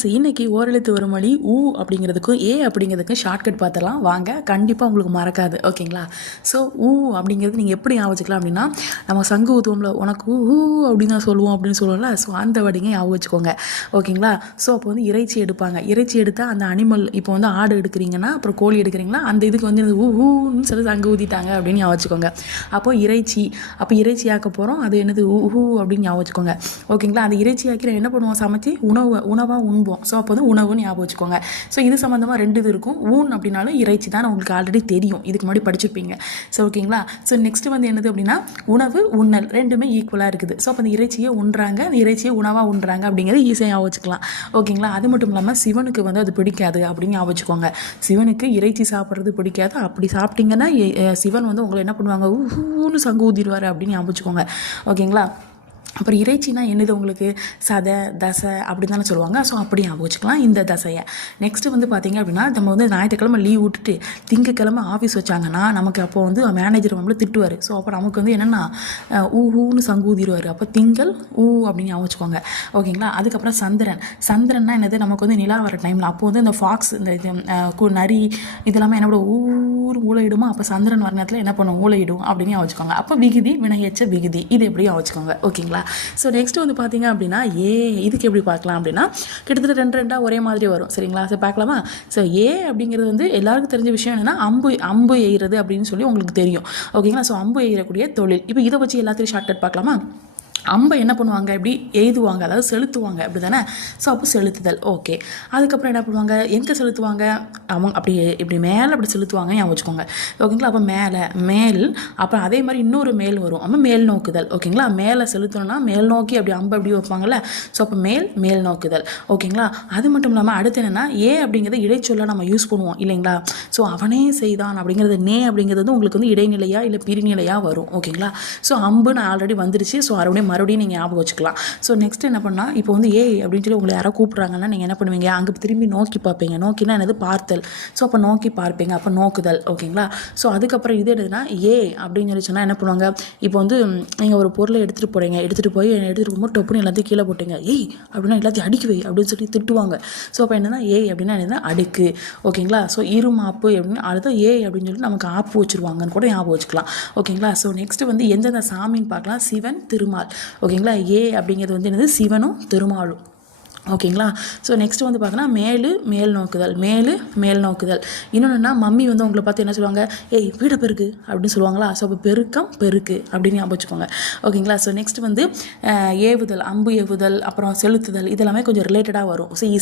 Friends இன்னைக்கு ஓரெழுத்து ஒரு மொழி ஊ அப்படிங்கிறதுக்கும் ஏ அப்படிங்கிறதுக்கும் ஷார்ட்கட் பார்த்துலாம் வாங்க கண்டிப்பாக உங்களுக்கு மறக்காது. ஓகேங்களா? ஸோ ஊ அப்படிங்கிறது நீங்கள் எப்படி ஞாபகம் அப்படின்னா நம்ம சங்கு ஊற்றுவோம்ல உனக்கு ஊ அப்படின்னு தான் சொல்லுவோம் அப்படின்னு சொல்லுவோம்ல ஸோ அந்த வடிங்க ஞாபகம் வச்சுக்கோங்க. ஓகேங்களா? ஸோ அப்போ வந்து இறைச்சி எடுப்பாங்க. இறைச்சி எடுத்தால் அந்த அனிமல் இப்போ வந்து ஆடு எடுக்கிறீங்கன்னா அப்புறம் கோழி எடுக்கிறீங்களா அந்த இதுக்கு வந்து ஊ ஊன்னு சொல்லி சங்கு ஊதிட்டாங்க அப்படின்னு ஞாபகம் வச்சுக்கோங்க. அப்போ இறைச்சி அப்போ இறைச்சி ஆக்க போகிறோம் அது என்னது ஊ அப்படின்னு ஞாபகம் வச்சுக்கோங்க. ஓகேங்களா? அந்த இறைச்சி ஆக்கிற என்ன பண்ணுவோம் சமைச்சு? உணவு உணவாக உண்போம். ஸோ அப்போ வந்து உணவுன்னு ஞாபகம் வச்சுக்கோங்க. ஸோ இது சம்மந்தமாக ரெண்டு இது இருக்கும். ஊன் அப்படின்னாலும் இறைச்சி தான் உங்களுக்கு ஆல்ரெடி தெரியும். இதுக்கு முன்னாடி படிச்சிருப்பீங்க. ஸோ ஓகேங்களா ஸோ நெக்ஸ்ட் வந்து என்னது அப்படின்னா உணவு உண்ணல் ரெண்டுமே ஈக்குவலாக இருக்குது. ஸோ அப்போ அந்த இறைச்சியை உண்றாங்க அந்த இறைச்சியை உணவாக உண்றாங்க அப்படிங்கிறது ஈஸியாக ஞாபகம் வச்சுக்கலாம். ஓகேங்களா அது மட்டும் இல்லாமல் சிவனுக்கு வந்து அது பிடிக்காது அப்படின்னு ஞாபகம் வச்சுக்கோங்க. சிவனுக்கு இறைச்சி சாப்பிட்றது பிடிக்காது. அப்படி சாப்பிட்டீங்கன்னா சிவன் வந்து உங்களை என்ன பண்ணுவாங்க? ஊன்னு சங்கு ஊதிடுவார் அப்படின்னு ஞாபகம் வச்சுக்கோங்க. ஓகேங்களா அப்புறம் இறைச்சினா என்னது உங்களுக்கு? சதை தசை அப்படின்னு தானே சொல்லுவாங்க. ஸோ அப்படி ஞாபகம் வச்சுக்கலாம். இந்த தசையை. நெக்ஸ்ட்டு வந்து பார்த்தீங்க அப்படின்னா நம்ம வந்து ஞாயிற்றுக்கிழமை லீவ் விட்டுட்டு திங்கக்கிழமை ஆஃபீஸ் வச்சாங்கன்னா நமக்கு அப்போ வந்து மேனேஜர் நம்மள திட்டுவார். ஸோ அப்போ நமக்கு வந்து என்னென்னா ஊ ஊன்னு சங்கூதிடுவார். அப்போ திங்கள் ஊ அப்படின்னு ஞாபகம் வச்சுக்கோங்க. ஓகேங்களா அதுக்கப்புறம் சந்திரன். சந்திரன்னா என்னது? நமக்கு வந்து நிலா வர டைமில் அப்போ வந்து இந்த ஃபாக்ஸ் இந்த இது நரி இதெல்லாமே என்ன ஊர் ஊழையிடுமா அப்போ சந்திரன் வர நேரத்தில் என்ன பண்ணும்? ஊழையிடும் அப்படின்னு ஞாபகம் வச்சுக்கோங்க. அப்போ விகுதி வினையச்ச விகுதி. இது எப்படி ஞாபகம் வச்சுக்கோங்க. ஓகேங்களா ஸோ நெக்ஸ்ட் வந்து பார்த்தீங்க அப்படின்னா ஏ இதுக்கு எப்படி பார்க்கலாம் அப்படின்னா கிட்டத்தட்ட ரெண்டு ரெண்டாக ஒரே மாதிரி வரும். சரிங்களா? ஸோ பார்க்கலாமா? ஸோ ஏ அப்படிங்கிறது வந்து எல்லாருக்கும் தெரிஞ்ச விஷயம் என்னன்னா அம்பு அம்பு எய்கிறது அப்படின்னு சொல்லி உங்களுக்கு தெரியும். ஓகேங்களா ஸோ அம்பு எய்கிறக்கூடிய தொழில். இப்போ இதை வச்சு எல்லாத்தையும் ஷார்ட்கட் பார்க்கலாமா? அம்பை என்ன பண்ணுவாங்க? இப்படி எய்துவாங்க. அதாவது செலுத்துவாங்க. அப்படி தானே ஸோ அப்போ செலுத்துதல். ஓகே அதுக்கப்புறம் என்ன பண்ணுவாங்க? எங்கே செலுத்துவாங்க? அவங்க அப்படி இப்படி மேலே அப்படி செலுத்துவாங்க ஞாபகம் வச்சுக்கோங்க. ஓகேங்களா? அப்போ மேலே மேல் அப்புறம் அதே மாதிரி இன்னொரு மேல் வரும். அப்போ மேல் நோக்குதல். ஓகேங்களா? மேலே செலுத்தணும்னா மேல் நோக்கி அப்படி அம்பு அப்படி வைப்பாங்கல்ல? ஸோ அப்போ மேல் மேல் நோக்குதல். ஓகேங்களா? அது மட்டும் இல்லாமல் அடுத்து என்னென்னா ஏ அப்படிங்கிறத இடைச்சொல்ல நம்ம யூஸ் பண்ணுவோம். இல்லைங்களா? ஸோ அவனே செய்தான் அப்படிங்கிறது நே அப்படிங்கிறது வந்து உங்களுக்கு வந்து இடைநிலையாக இல்லை பிரிநிலையாக வரும். ஓகேங்களா? ஸோ அம்பு நான் ஆல்ரெடி வந்துருச்சு. ஸோ மறுபடியும் மறுபடியும் நீங்கள் ஞாபகம் வச்சுக்கலாம். ஸோ நெக்ஸ்ட் என்ன பண்ணால் இப்போ வந்து ஏ அப்படின்னு சொல்லி உங்களை யாரோ கூப்பிட்றாங்கன்னா நீங்கள் என்ன பண்ணுவீங்க? அங்கே திரும்பி நோக்கி பார்ப்பீங்க. நோக்கினா என்னது? பார்த்தல். ஸோ அப்போ நோக்கி பார்ப்பீங்க. அப்போ நோக்குதல் ஓகேங்களா ஸோ அதுக்கப்புறம் இது என்னதுன்னா ஏ அப்படின்னு சொல்லி சொன்னால் என்ன பண்ணுவாங்க? இப்போ வந்து நீங்கள் ஒரு பொருளை எடுத்துகிட்டு போகிறீங்க எடுத்துகிட்டு போய் எடுத்துகிட்டு போகும்போது டொப்புன்னு எல்லாத்தையும் கீழே போட்டீங்க. ஏய் அப்படின்னா எல்லாத்தையும் அடிக்கவே அப்படின்னு சொல்லி திட்டுவாங்க. ஸோ அப்போ என்னன்னா ஏய் அப்படின்னா என்னதுன்னா அடுக்கு ஓகேங்களா ஸோ இருமாப்பு அப்படின்னு அடுத்த ஏ அப்படின்னு சொல்லி நமக்கு ஆப்பு வச்சுருவாங்கன்னு கூட ஞாபகம் வச்சுக்கலாம். ஓகேங்களா ஸோ நெக்ஸ்ட் வந்து எந்தெந்த சாமின்னு பார்க்கலாம். சிவன் திருமால். ஓகேங்களா ஏ அப்படிங்கிறது வந்து என்னது? சிவனும் திருமாலும். ஓகேங்களா? ஸோ நெக்ஸ்ட் வந்து பார்த்தோன்னா மேலு மேல் நோக்குதல். மேலு மேல் நோக்குதல். இன்னொன்றுனா மம்மி வந்து உங்களை பார்த்து என்ன சொல்லுவாங்க? ஏய் வீட பெருக்கு அப்படின்னு சொல்லுவாங்களா? ஸோ அப்போ பெருக்கம் பெருக்கு அப்படின்னு ஞாபகம் வச்சுக்கோங்க. ஓகேங்களா? ஸோ நெக்ஸ்ட் வந்து ஏவுதல் அம்பு ஏவுதல் அப்புறம் செலுத்துதல் இதெல்லாமே கொஞ்சம் ரிலேட்டடாக வரும். So easy